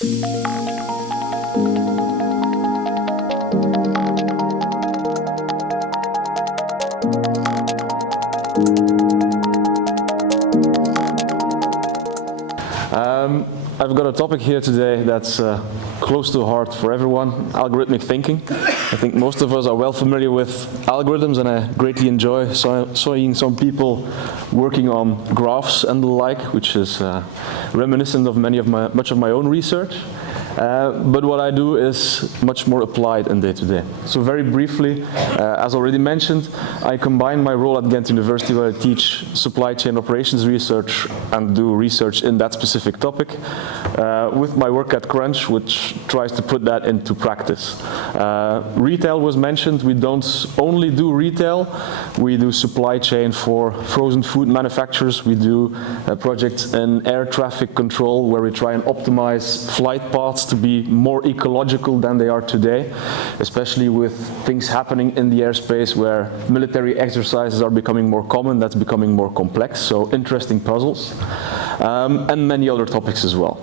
I've got a topic here today that's close to heart for everyone, algorithmic thinking. I think most of us are well familiar with algorithms, and I greatly enjoy seeing some people working on graphs and the like, which is reminiscent of much of my own research. But what I do is much more applied in day-to-day. So very briefly, as already mentioned, I combine my role at Ghent University, where I teach supply chain operations research and do research in that specific topic, with my work at Crunch, which tries to put that into practice. Retail was mentioned. We don't only do retail, we do supply chain for frozen food manufacturers. We do projects in air traffic control, where we try and optimize flight paths to be more ecological than they are today, especially with things happening in the airspace where military exercises are becoming more common. That's becoming more complex, so interesting puzzles, and many other topics as well.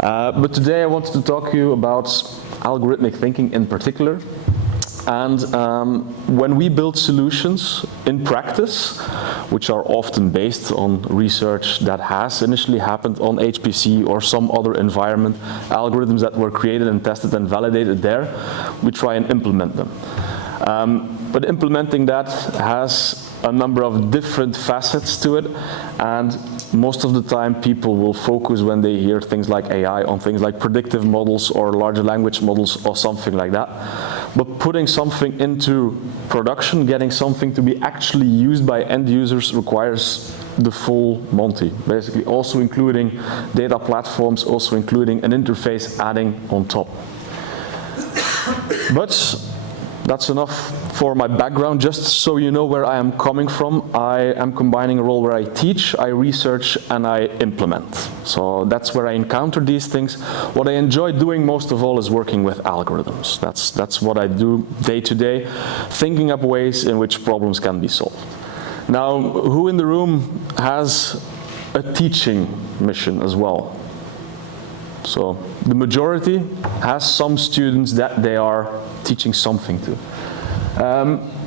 But today I wanted to talk to you about algorithmic thinking in particular. And when we build solutions in practice, which are often based on research that has initially happened on HPC or some other environment, algorithms that were created and tested and validated there, we try and implement them. But implementing that has a number of different facets to it, and most of the time people will focus, when they hear things like AI, on things like predictive models or large language models or something like that. But putting something into production, getting something to be actually used by end users, requires the full Monty, basically also including data platforms, also including an interface adding on top. But that's enough for my background. Just so you know where I am coming from, I am combining a role where I teach, I research, and I implement. So that's where I encounter these things. What I enjoy doing most of all is working with algorithms. That's what I do day to day, thinking up ways in which problems can be solved. Now, who in the room has a teaching mission as well? So the majority has some students that they are teaching something to.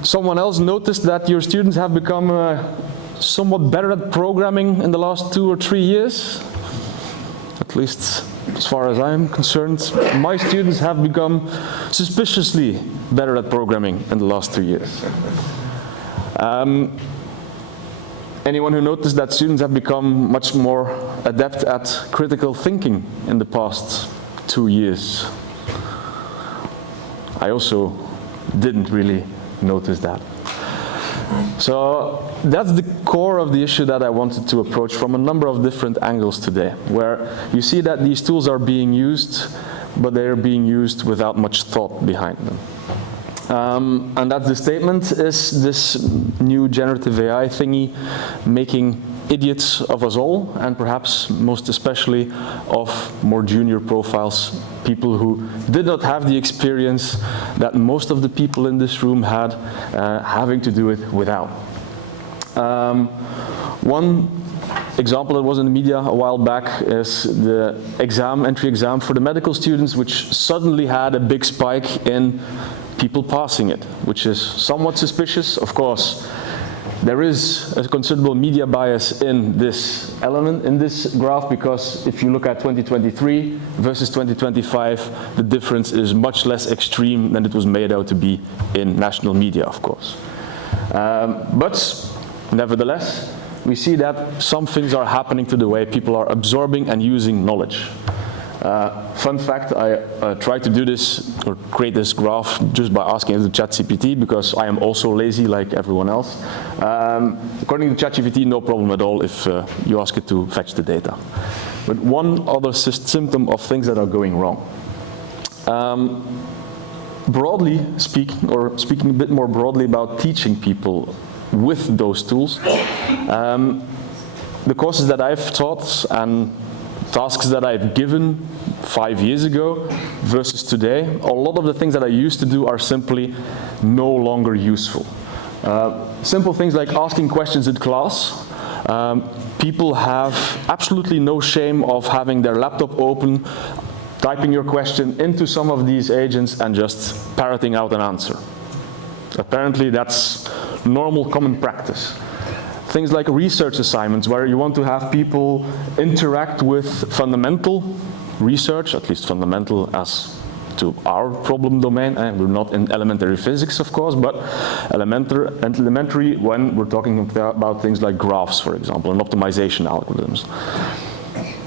Someone else noticed that your students have become somewhat better at programming in the last 2 or 3 years. At least as far as I'm concerned, my students have become suspiciously better at programming in the last 2 years. Anyone who noticed that students have become much more adept at critical thinking in the past 2 years? I also didn't really notice that. So that's the core of the issue that I wanted to approach from a number of different angles today, where you see that these tools are being used, but they're being used without much thought behind them. And that's the statement, is this new generative AI thingy making idiots of us all, and perhaps most especially of more junior profiles, people who did not have the experience that most of the people in this room had, having to do it without. One example that was in the media a while back is the entry exam for the medical students, which suddenly had a big spike in people passing it, which is somewhat suspicious. Of course, there is a considerable media bias in this element, in this graph, because if you look at 2023 versus 2025, the difference is much less extreme than it was made out to be in national media, of course. But nevertheless, we see that some things are happening to the way people are absorbing and using knowledge. Fun fact, I tried to do this, or create this graph, just by asking it to ChatGPT, because I am also lazy like everyone else. According to ChatGPT, no problem at all if you ask it to fetch the data. But one other symptom of things that are going wrong. Broadly speaking, or speaking a bit more broadly about teaching people with those tools, the courses that I've taught and tasks that I've given 5 years ago versus today, a lot of the things that I used to do are simply no longer useful. Simple things like asking questions in class. People have absolutely no shame of having their laptop open, typing your question into some of these agents and just parroting out an answer. Apparently that's normal common practice. Things like research assignments where you want to have people interact with fundamental research, at least fundamental as to our problem domain. We're not in elementary physics, of course, but elementary when we're talking about things like graphs, for example, and optimization algorithms.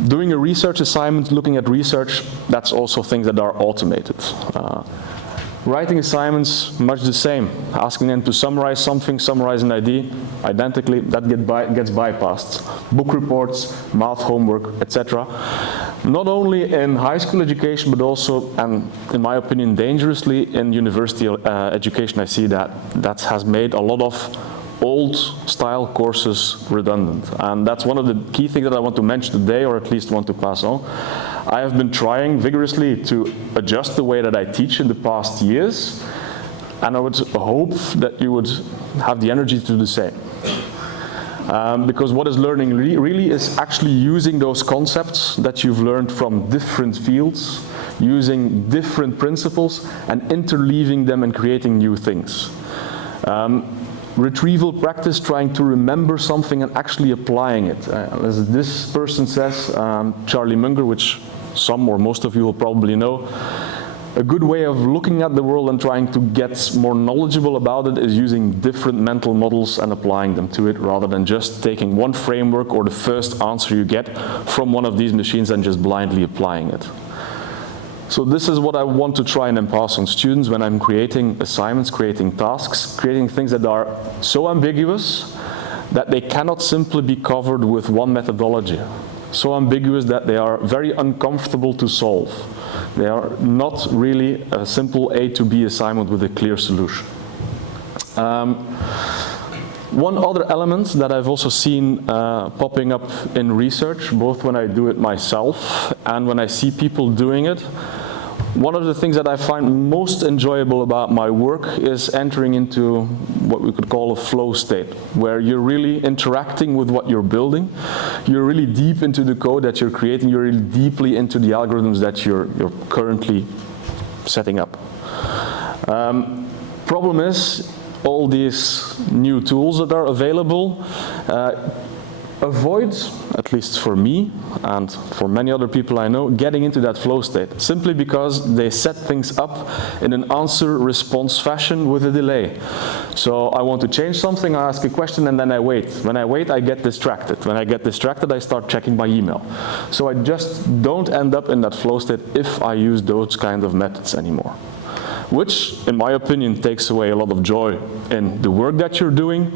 Doing a research assignment, looking at research, that's also things that are automated. Writing assignments, much the same. Asking them to summarize something, summarize an idea, identically, that gets bypassed. Book reports, math homework, etc. Not only in high school education, but also, and in my opinion, dangerously in university education, I see that has made a lot of old style courses redundant. And that's one of the key things that I want to mention today, or at least want to pass on. I have been trying vigorously to adjust the way that I teach in the past years, and I would hope that you would have the energy to do the same. Because what is learning really is actually using those concepts that you've learned from different fields, using different principles, and interleaving them and creating new things. Retrieval practice, trying to remember something and actually applying it. As this person says, Charlie Munger, which some or most of you will probably know, a good way of looking at the world and trying to get more knowledgeable about it is using different mental models and applying them to it, rather than just taking one framework or the first answer you get from one of these machines and just blindly applying it. So this is what I want to try and impose on students when I'm creating assignments, creating tasks, creating things that are so ambiguous that they cannot simply be covered with one methodology. So ambiguous that they are very uncomfortable to solve. They are not really a simple A to B assignment with a clear solution. One other element that I've also seen popping up in research, both when I do it myself and when I see people doing it, one of the things that I find most enjoyable about my work is entering into what we could call a flow state, where you're really interacting with what you're building, you're really deep into the code that you're creating, you're really deeply into the algorithms that you're currently setting up. Problem is, all these new tools that are available avoid, at least for me and for many other people I know, getting into that flow state, simply because they set things up in an answer-response fashion with a delay. So I want to change something, I ask a question, and then I wait. When I wait, I get distracted. When I get distracted, I start checking my email. So I just don't end up in that flow state if I use those kind of methods anymore, which, in my opinion, takes away a lot of joy in the work that you're doing,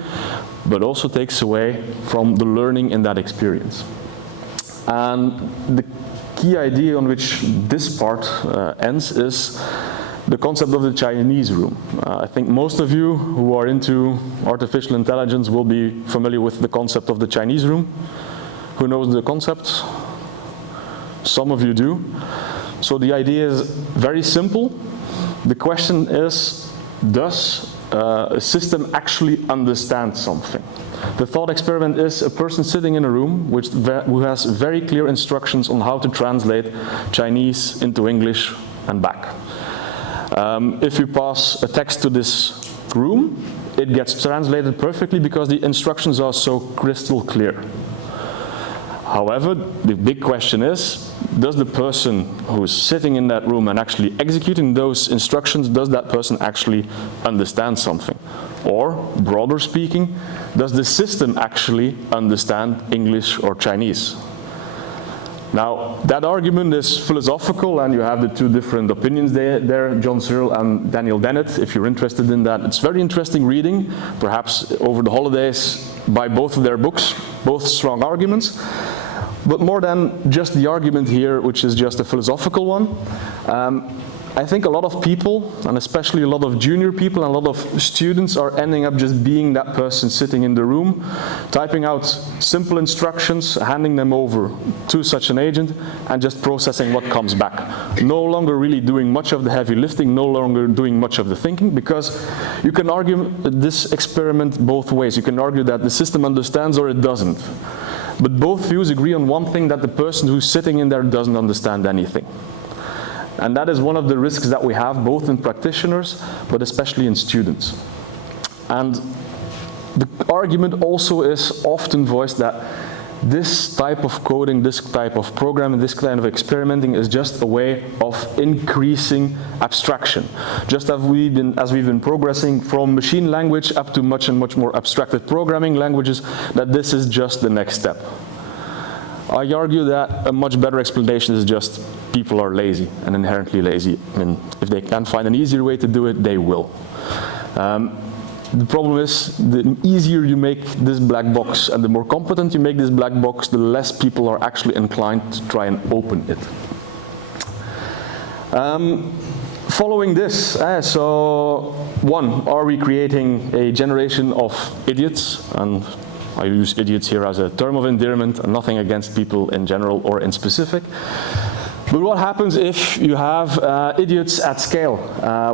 but also takes away from the learning in that experience. And the key idea on which this part ends is the concept of the Chinese room. I think most of you who are into artificial intelligence will be familiar with the concept of the Chinese room. Who knows the concept? Some of you do. So the idea is very simple. The question is, does a system actually understand something? The thought experiment is a person sitting in a room who has very clear instructions on how to translate Chinese into English and back. If you pass a text to this room, it gets translated perfectly because the instructions are so crystal clear. However, the big question is, does the person who is sitting in that room and actually executing those instructions, does that person actually understand something? Or, broader speaking, does the system actually understand English or Chinese? Now, that argument is philosophical, and you have the two different opinions there, John Searle and Daniel Dennett, if you're interested in that. It's very interesting reading, perhaps over the holidays, by both of their books, both strong arguments. But more than just the argument here, which is just a philosophical one, I think a lot of people, and especially a lot of junior people and a lot of students, are ending up just being that person sitting in the room, typing out simple instructions, handing them over to such an agent, and just processing what comes back. No longer really doing much of the heavy lifting, no longer doing much of the thinking, because you can argue this experiment both ways. You can argue that the system understands or it doesn't. But both views agree on one thing, that the person who's sitting in there doesn't understand anything. And that is one of the risks that we have, both in practitioners, but especially in students. And the argument also is often voiced that this type of coding, this type of programming, this kind of experimenting is just a way of increasing abstraction. Just as we've been progressing from machine language up to much and much more abstracted programming languages, that this is just the next step. I argue that a much better explanation is just people are lazy and inherently lazy. And if they can find an easier way to do it, they will. The problem is, the easier you make this black box and the more competent you make this black box, the less people are actually inclined to try and open it. Following this, so one, are we creating a generation of idiots? And I use idiots here as a term of endearment, and nothing against people in general or in specific. But what happens if you have idiots at scale,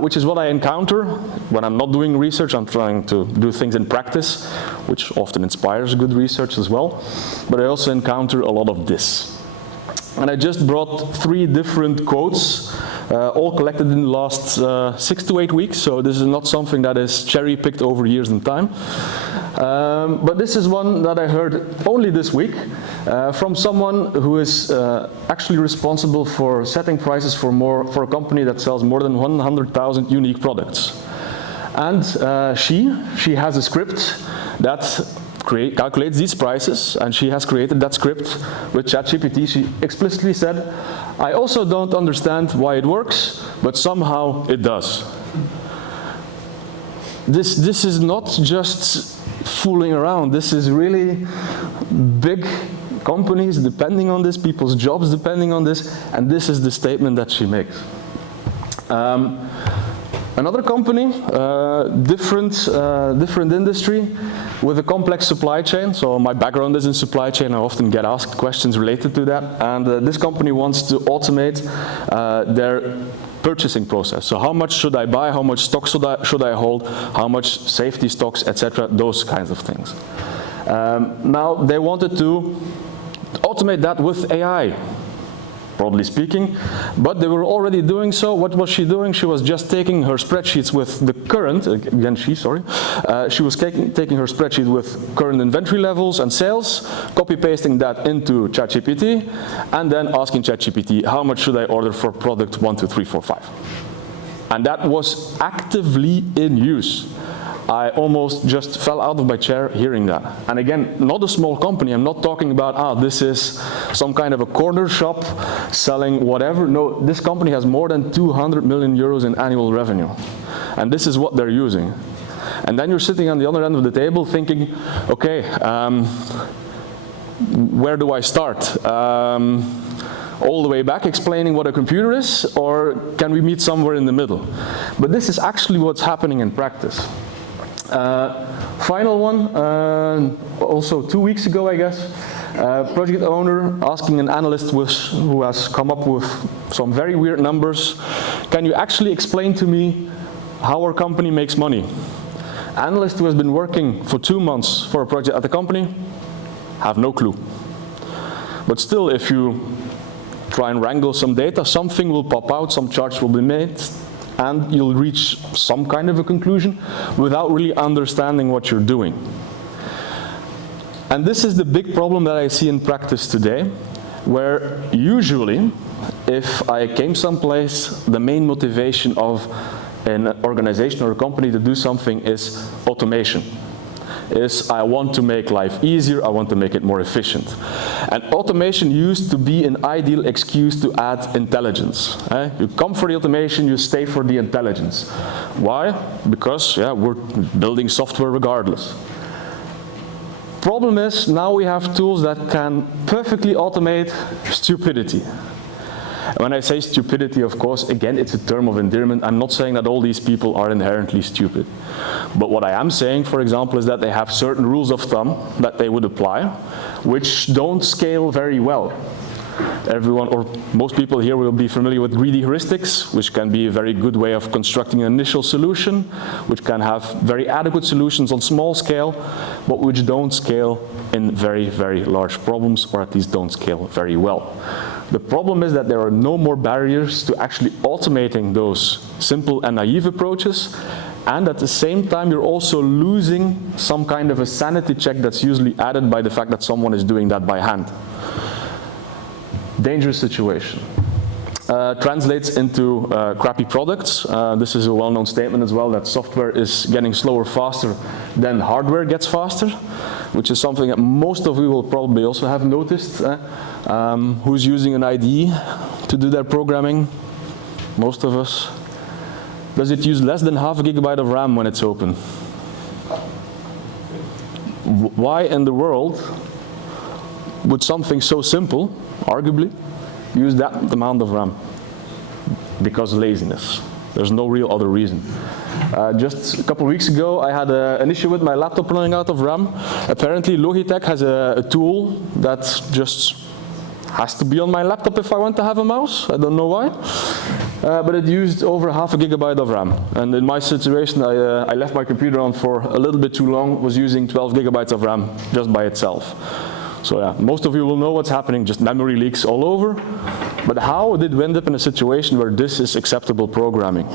which is what I encounter when I'm not doing research. I'm trying to do things in practice, which often inspires good research as well. But I also encounter a lot of this. And I just brought 3 different quotes, all collected in the last 6 to 8 weeks. So this is not something that is cherry-picked over years and time. But this is one that I heard only this week from someone who is actually responsible for setting prices for a company that sells more than 100,000 unique products. And she has a script that calculates these prices, and she has created that script with ChatGPT. She explicitly said, I also don't understand why it works, but somehow it does. This is not just fooling around. This is really big companies depending on this, people's jobs depending on this, and this is the statement that she makes. Another company, different industry, with a complex supply chain. So my background is in supply chain. I often get asked questions related to that. And this company wants to automate their purchasing process. So how much should I buy? How much stock should I hold? How much safety stocks, etc. Those kinds of things. Now they wanted to automate that with AI. Broadly speaking, but they were already doing so. What was she doing? She was just taking her spreadsheets with the current, again she was taking her spreadsheet with current inventory levels and sales, copy-pasting that into ChatGPT, and then asking ChatGPT, how much should I order for product 1, 2, 3, 4, 5? And that was actively in use. I almost just fell out of my chair hearing that. And again, not a small company. I'm not talking about, this is some kind of a corner shop selling whatever. No, this company has more than 200 million euros in annual revenue. And this is what they're using. And then you're sitting on the other end of the table thinking, okay, where do I start? All the way back explaining what a computer is, or can we meet somewhere in the middle? But this is actually what's happening in practice. Final one, also 2 weeks ago, I guess, project owner asking an analyst who has come up with some very weird numbers, can you actually explain to me how our company makes money? Analyst who has been working for 2 months for a project at the company, have no clue. But still, if you try and wrangle some data, something will pop out, some charts will be made, and you'll reach some kind of a conclusion without really understanding what you're doing. And this is the big problem that I see in practice today, where usually, if I came someplace, the main motivation of an organization or a company to do something is automation. I want to make life easier, I want to make it more efficient. And automation used to be an ideal excuse to add intelligence. You come for the automation, you stay for the intelligence. Why? Because we're building software regardless. Problem is, now we have tools that can perfectly automate stupidity. When I say stupidity, of course, again, it's a term of endearment. I'm not saying that all these people are inherently stupid. But what I am saying, for example, is that they have certain rules of thumb that they would apply, which don't scale very well. Everyone, or most people here, will be familiar with greedy heuristics, which can be a very good way of constructing an initial solution, which can have very adequate solutions on small scale, but which don't scale in very, very large problems, or at least don't scale very well. The problem is that there are no more barriers to actually automating those simple and naive approaches, and at the same time you're also losing some kind of a sanity check that's usually added by the fact that someone is doing that by hand. Dangerous situation. Translates into crappy products. This is a well-known statement as well, that software is getting slower faster than hardware gets faster, which is something that most of you will probably also have noticed. Who's using an IDE to do their programming? Most of us. Does it use less than half a gigabyte of RAM when it's open? Why in the world would something so simple, arguably, use that amount of RAM? Because laziness. There's no real other reason. Just a couple of weeks ago, I had an issue with my laptop running out of RAM. Apparently, Logitech has a tool that just has to be on my laptop if I want to have a mouse. I don't know why. But it used over half a gigabyte of RAM. And in my situation, I left my computer on for a little bit too long, was using 12 gigabytes of RAM just by itself. So yeah, most of you will know what's happening, just memory leaks all over. But how did we end up in a situation where this is acceptable programming?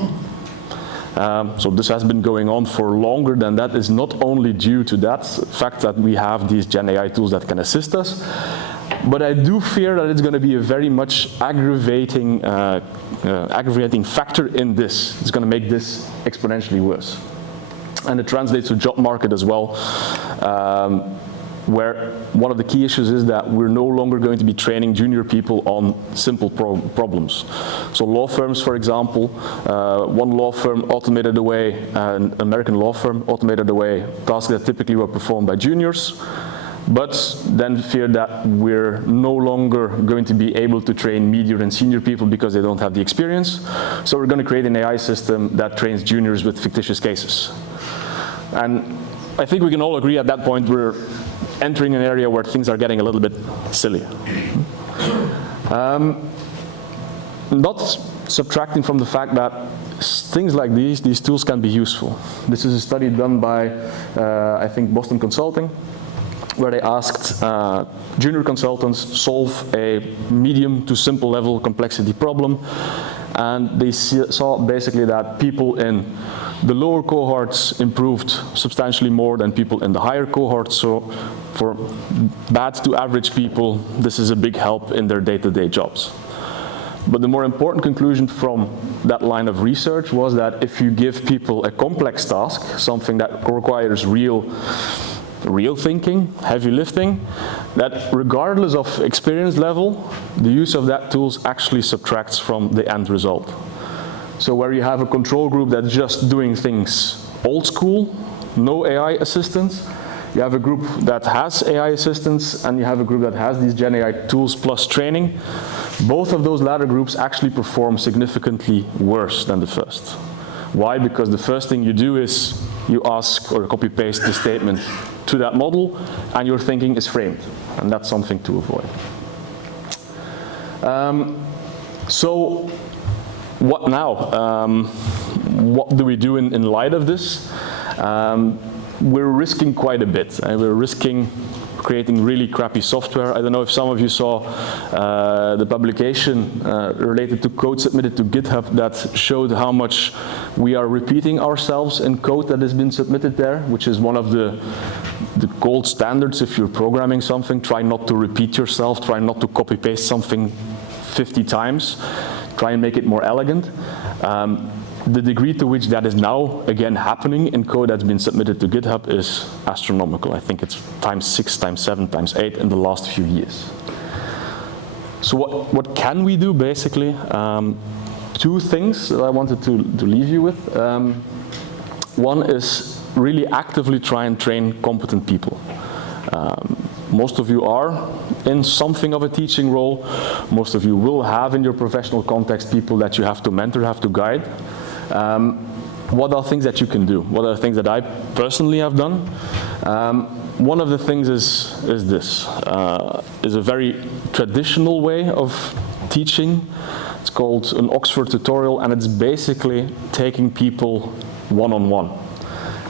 So this has been going on for longer than that. Is not only due to that fact that we have these Gen AI tools that can assist us, but I do fear that it's going to be a very much aggravating factor in this. It's going to make this exponentially worse. And it translates to job market as well, where one of the key issues is that we're no longer going to be training junior people on simple problems. So law firms, for example, one law firm automated away, an American law firm automated away tasks that typically were performed by juniors, but then feared that we're no longer going to be able to train medium and senior people because they don't have the experience. So we're going to create an AI system that trains juniors with fictitious cases. And I think we can all agree at that point we're entering an area where things are getting a little bit silly. Not subtracting from the fact that things like these tools can be useful. This is a study done by, I think, Boston Consulting, where they asked junior consultants solve a medium to simple level complexity problem. And they saw basically that people in the lower cohorts improved substantially more than people in the higher cohorts. So for bad to average people, this is a big help in their day-to-day jobs. But the more important conclusion from that line of research was that if you give people a complex task, something that requires real thinking, heavy lifting, that regardless of experience level, the use of that tools actually subtracts from the end result. So where you have a control group that's just doing things old school, no AI assistance, you have a group that has AI assistance, and you have a group that has these Gen AI tools plus training. Both of those latter groups actually perform significantly worse than the first. Why? Because the first thing you do is you ask or copy-paste the statement to that model, and your thinking is framed, and that's something to avoid. So what now? What do we do in light of this? We're risking quite a bit. We're risking creating really crappy software. I don't know if some of you saw the publication related to code submitted to GitHub that showed how much we are repeating ourselves in code that has been submitted there, which is one of the gold standards if you're programming something. Try not to repeat yourself, try not to copy-paste something 50 times, try and make it more elegant. The degree to which that is now, again, happening in code that's been submitted to GitHub is astronomical. I think it's times 6, times 7, times 8 in the last few years. So what can we do, basically? Two things that I wanted to leave you with. One is really actively try and train competent people. Most of you are in something of a teaching role. Most of you will have in your professional context people that you have to mentor, have to guide. What are things that you can do? What are things that I personally have done? One of the things is this. Is a very traditional way of teaching. It's called an Oxford tutorial, and it's basically taking people one-on-one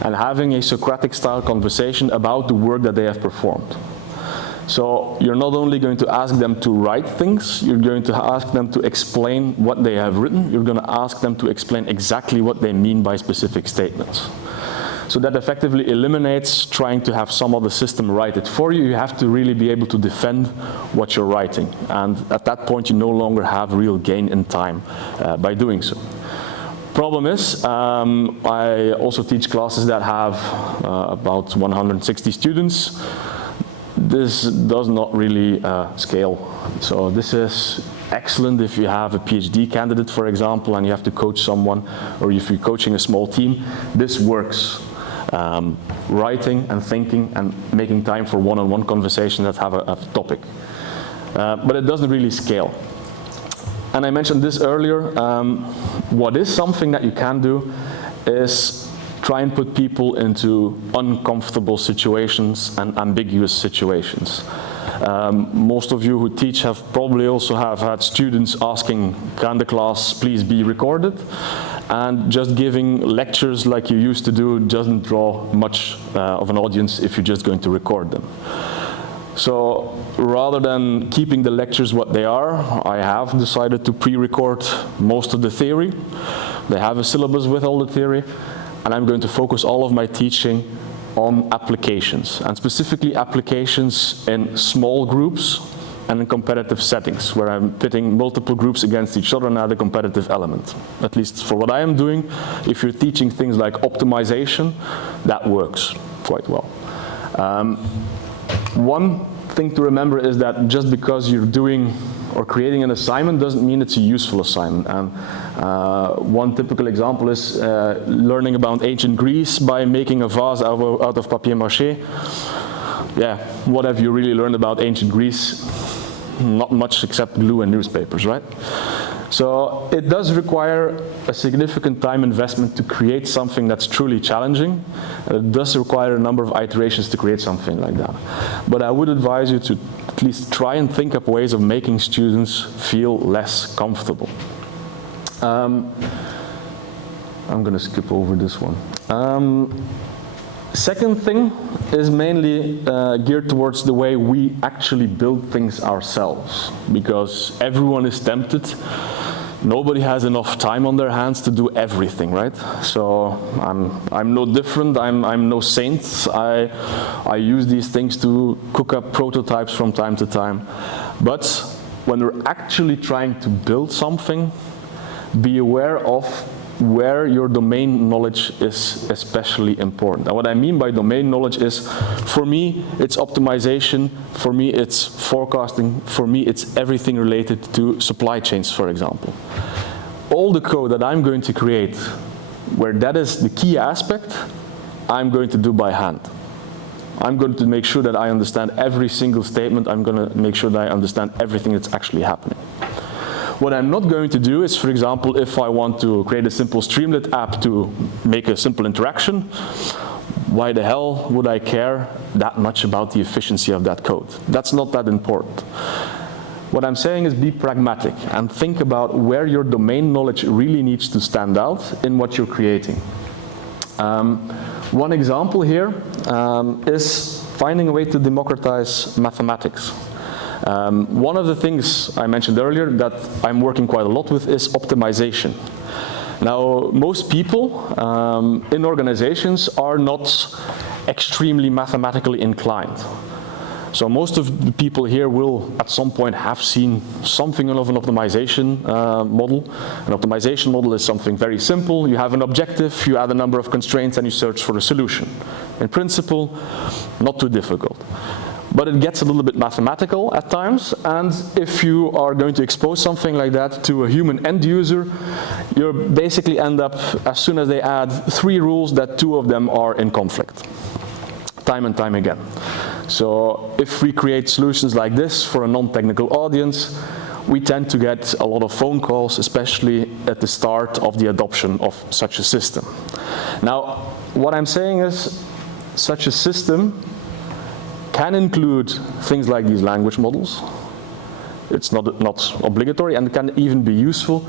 and having a Socratic-style conversation about the work that they have performed. So you're not only going to ask them to write things, you're going to ask them to explain what they have written, you're going to ask them to explain exactly what they mean by specific statements. So that effectively eliminates trying to have some other system write it for you. You have to really be able to defend what you're writing. And at that point, you no longer have real gain in time by doing so. Problem is, I also teach classes that have about 160 students. This does not really scale. So this is excellent if you have a PhD candidate, for example, and you have to coach someone, or if you're coaching a small team. This works. Writing and thinking and making time for one-on-one conversations that have a topic. But it doesn't really scale. And I mentioned this earlier, what is something that you can do is try and put people into uncomfortable situations and ambiguous situations. Most of you who teach have probably also had students asking, can the class please be recorded? And just giving lectures like you used to do doesn't draw much of an audience if you're just going to record them. So rather than keeping the lectures what they are, I have decided to pre-record most of the theory. They have a syllabus with all the theory, and I'm going to focus all of my teaching on applications, and specifically applications in small groups and in competitive settings, where I'm pitting multiple groups against each other and add a competitive element. At least for what I am doing, if you're teaching things like optimization, that works quite well. One thing to remember is that just because you're doing or creating an assignment doesn't mean it's a useful assignment. And one typical example is learning about ancient Greece by making a vase out of papier-mâché. Yeah, what have you really learned about ancient Greece? Not much except glue and newspapers, right? So it does require a significant time investment to create something that's truly challenging. It does require a number of iterations to create something like that. But I would advise you to at least try and think up ways of making students feel less comfortable. I'm going to skip over this one. Second thing is mainly geared towards the way we actually build things ourselves, because everyone is tempted. Nobody has enough time on their hands to do everything, right? So I'm no different. I'm no saint. I use these things to cook up prototypes from time to time. But when we're actually trying to build something, be aware of where your domain knowledge is especially important. And what I mean by domain knowledge is, for me, it's optimization, for me, it's forecasting, for me, it's everything related to supply chains, for example. All the code that I'm going to create, where that is the key aspect, I'm going to do by hand. I'm going to make sure that I understand every single statement. I'm going to make sure that I understand everything that's actually happening. What I'm not going to do is, for example, if I want to create a simple Streamlit app to make a simple interaction, why the hell would I care that much about the efficiency of that code? That's not that important. What I'm saying is be pragmatic and think about where your domain knowledge really needs to stand out in what you're creating. One example here is finding a way to democratize mathematics. One of the things I mentioned earlier that I'm working quite a lot with is optimization. Now, most people in organizations are not extremely mathematically inclined. So most of the people here will at some point have seen something of an optimization model. An optimization model is something very simple. You have an objective, you add a number of constraints, and you search for a solution. In principle, not too difficult. But it gets a little bit mathematical at times, and if you are going to expose something like that to a human end user, you basically end up, as soon as they add 3 rules, that 2 of them are in conflict, time and time again. So if we create solutions like this for a non-technical audience, we tend to get a lot of phone calls, especially at the start of the adoption of such a system. Now, what I'm saying is, such a system can include things like these language models. It's not obligatory, and it can even be useful.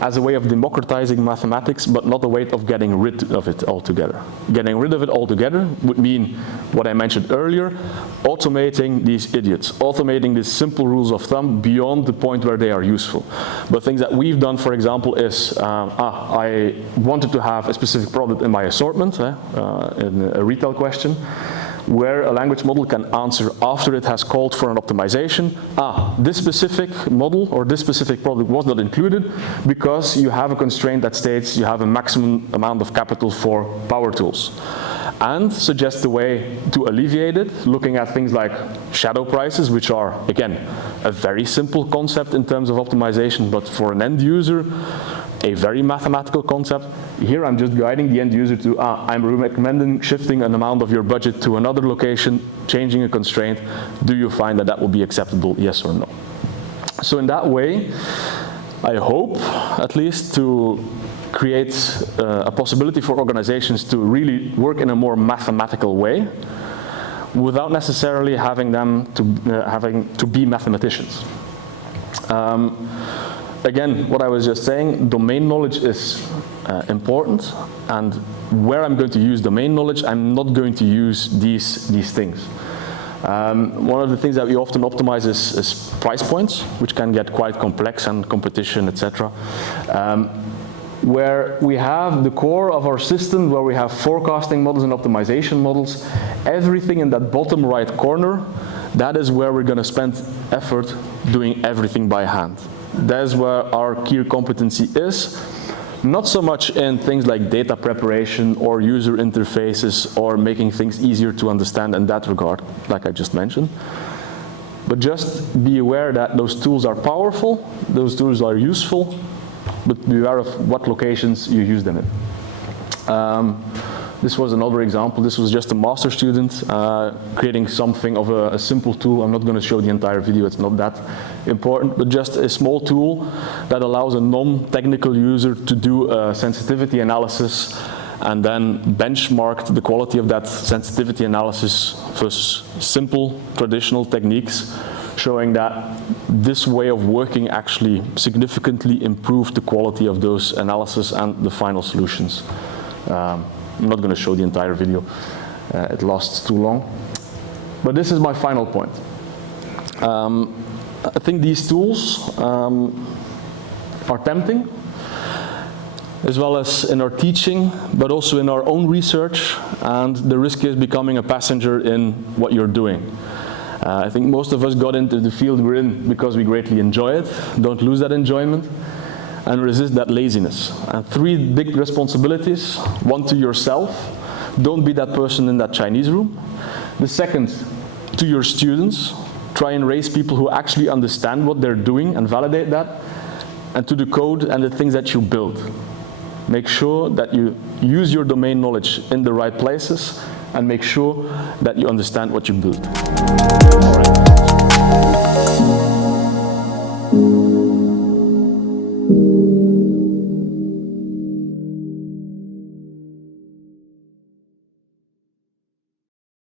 as a way of democratizing mathematics, but not a way of getting rid of it altogether. Getting rid of it altogether would mean what I mentioned earlier, automating these idiots, automating these simple rules of thumb beyond the point where they are useful. But things that we've done, for example, is I wanted to have a specific product in my assortment, in a retail question, where a language model can answer after it has called for an optimization, this specific model or this specific product was not included because you have a constraint that states you have a maximum amount of capital for power tools. And suggest a way to alleviate it, looking at things like shadow prices, which are, again, a very simple concept in terms of optimization, but for an end user, a very mathematical concept. Here I'm just guiding the end user to, I'm recommending shifting an amount of your budget to another location, changing a constraint. Do you find that that will be acceptable, yes or no? So in that way, I hope, at least, to create a possibility for organizations to really work in a more mathematical way, without necessarily having them to be mathematicians. Again, what I was just saying, domain knowledge is important, and where I'm going to use domain knowledge, I'm not going to use these things. One of the things that we often optimize is price points, which can get quite complex, and competition, etc. Where we have the core of our system, where we have forecasting models and optimization models, everything in that bottom right corner, that is where we're going to spend effort doing everything by hand. That's where our key competency is, not so much in things like data preparation or user interfaces or making things easier to understand in that regard, like I just mentioned. But just be aware that those tools are powerful, those tools are useful, but be aware of what locations you use them in. This was another example. This was just a master student creating something of a simple tool. I'm not going to show the entire video, it's not that important, but just a small tool that allows a non-technical user to do a sensitivity analysis and then benchmark the quality of that sensitivity analysis versus simple traditional techniques, showing that this way of working actually significantly improved the quality of those analysis and the final solutions. I'm not going to show the entire video, it lasts too long. But this is my final point. I think these tools are tempting, as well as in our teaching, but also in our own research, and the risk is becoming a passenger in what you're doing. I think most of us got into the field we're in because we greatly enjoy it. Don't lose that enjoyment, and resist that laziness. And 3 big responsibilities. 1 to yourself. Don't be that person in that Chinese room. The second, to your students. Try and raise people who actually understand what they're doing and validate that. And to the code and the things that you build. Make sure that you use your domain knowledge in the right places, and make sure that you understand what you build. All right.